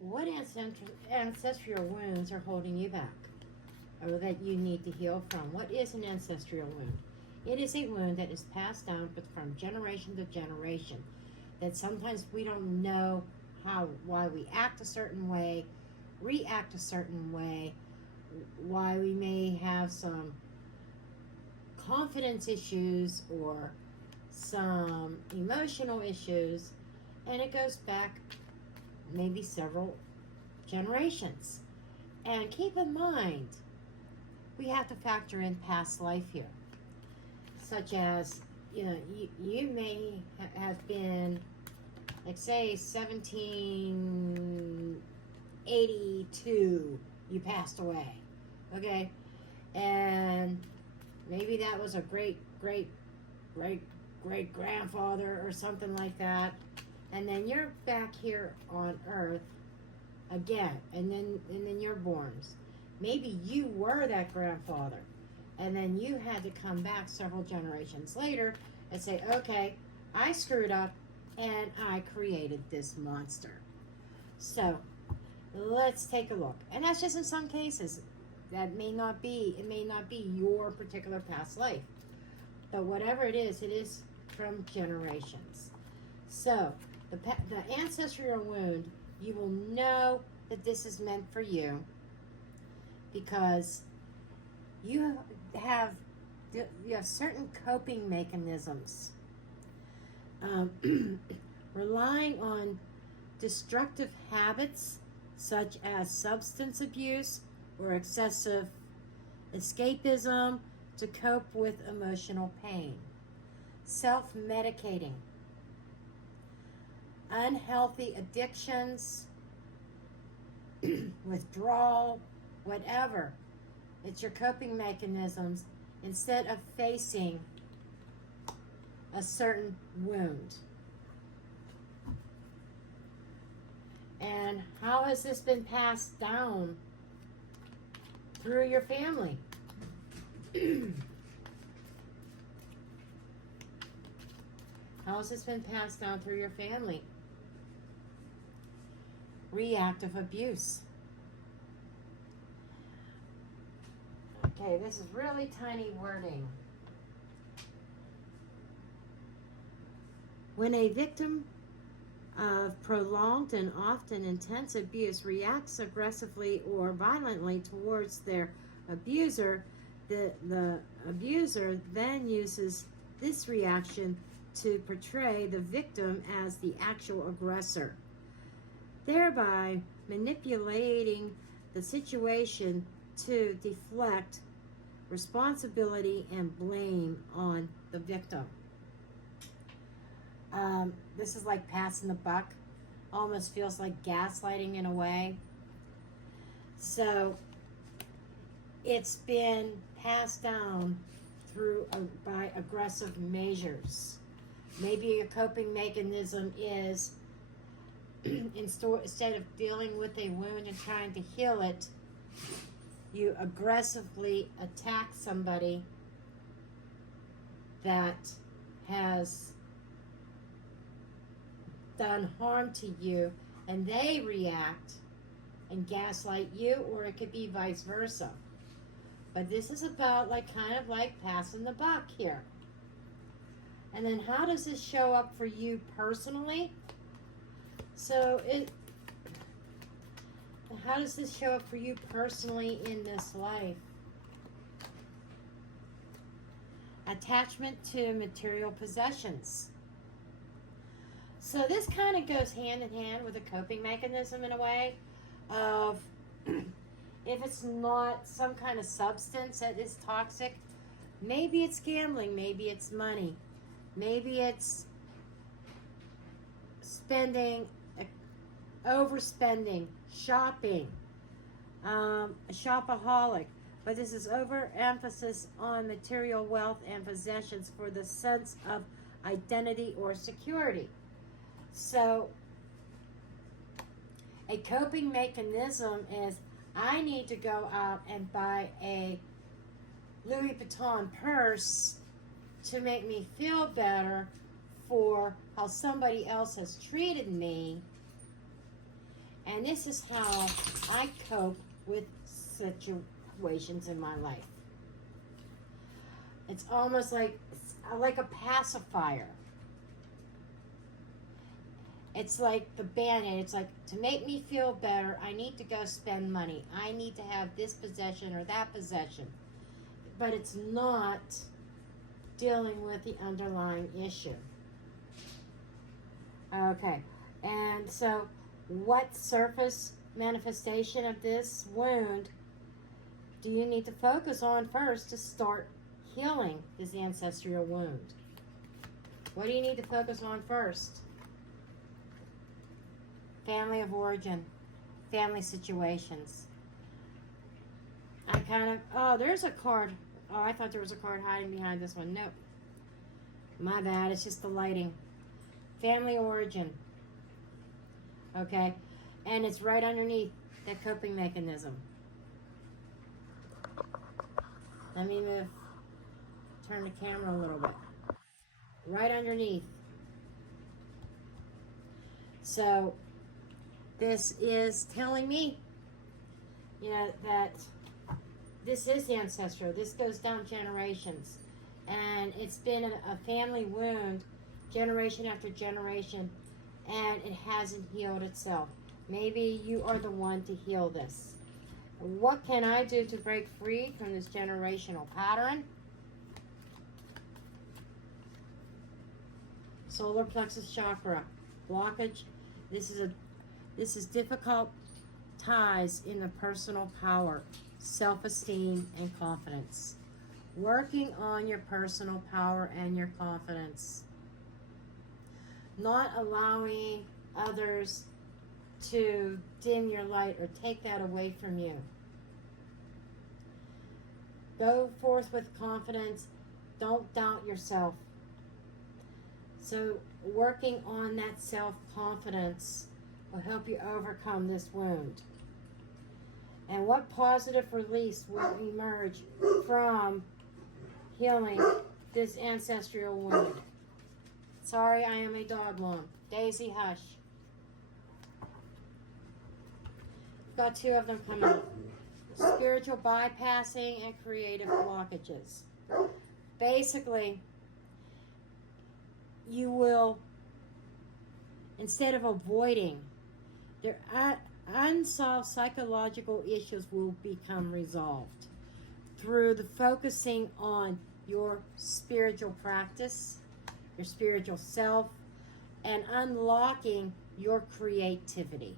What ancestral wounds are holding you back, or that you need to heal from? What is an ancestral wound? It is a wound that is passed down from generation to generation, that sometimes we don't know why we act a certain way, react a certain way, why we may have some confidence issues or some emotional issues, and it goes back maybe several generations. And keep in mind, we have to factor in past life here, such as, you may have been, like, say, 1782, you passed away, okay? And maybe that was a great grandfather or something like that. And then you're back here on Earth again, and then you're born. Maybe you were that grandfather, and then you had to come back several generations later and say, okay, I screwed up and I created this monster. So let's take a look. And that's just in some cases. It may not be your particular past life. But whatever it is from generations. So the ancestral wound, you will know that this is meant for you, because you have certain coping mechanisms, relying on destructive habits such as substance abuse or excessive escapism to cope with emotional pain, self-medicating, unhealthy addictions, withdrawal, whatever. It's your coping mechanisms instead of facing a certain wound. And how has this been passed down through your family? How has this been passed down through your family? Reactive abuse. Okay, this is really tiny wording. When a victim of prolonged and often intense abuse reacts aggressively or violently towards their abuser, the abuser then uses this reaction to portray the victim as the actual aggressor, thereby manipulating the situation to deflect responsibility and blame on the victim. This is like passing the buck. Almost feels like gaslighting in a way. So it's been passed down by aggressive measures. Maybe a coping mechanism is, instead of dealing with a wound and trying to heal it, you aggressively attack somebody that has done harm to you, and they react and gaslight you, or it could be vice versa. But this is about kind of like passing the buck here. And then how does this show up for you personally? So how does this show up for you personally in this life? Attachment to material possessions. So this kind of goes hand in hand with a coping mechanism in a way of, if it's not some kind of substance that is toxic, maybe it's gambling, maybe it's money, maybe it's spending, overspending, shopping, a shopaholic. But this is overemphasis on material wealth and possessions for the sense of identity or security. So a coping mechanism is, I need to go out and buy a Louis Vuitton purse to make me feel better for how somebody else has treated me. And this is how I cope with situations in my life. It's almost like a pacifier. It's like the Band-Aid. It's like, to make me feel better, I need to go spend money. I need to have this possession or that possession. But it's not dealing with the underlying issue. Okay, and so what surface manifestation of this wound do you need to focus on first to start healing this ancestral wound? What do you need to focus on first? Family of origin, family situations. I kind of, oh, there's a card. Oh, I thought there was a card hiding behind this one. Nope. My bad, it's just the lighting. Family origin. Okay, and it's right underneath that coping mechanism. Let me turn the camera a little bit. Right underneath. So, this is telling me, that this is ancestral. This goes down generations. And it's been a family wound, generation after generation, and it hasn't healed itself. Maybe you are the one to heal this. What can I do to break free from this generational pattern? Solar plexus chakra blockage. This is difficult ties in the personal power, self-esteem, and confidence. Working on your personal power and your confidence. Not allowing others to dim your light or take that away from you. Go forth with confidence. Don't doubt yourself. So working on that self-confidence will help you overcome this wound. And what positive release will emerge from healing this ancestral wound? Sorry, I am a dog mom. Daisy, hush. Got two of them coming up. Spiritual bypassing and creative blockages. Basically, you will, instead of avoiding, their unsolved psychological issues will become resolved through the focusing on your spiritual practice, your spiritual self, and unlocking your creativity.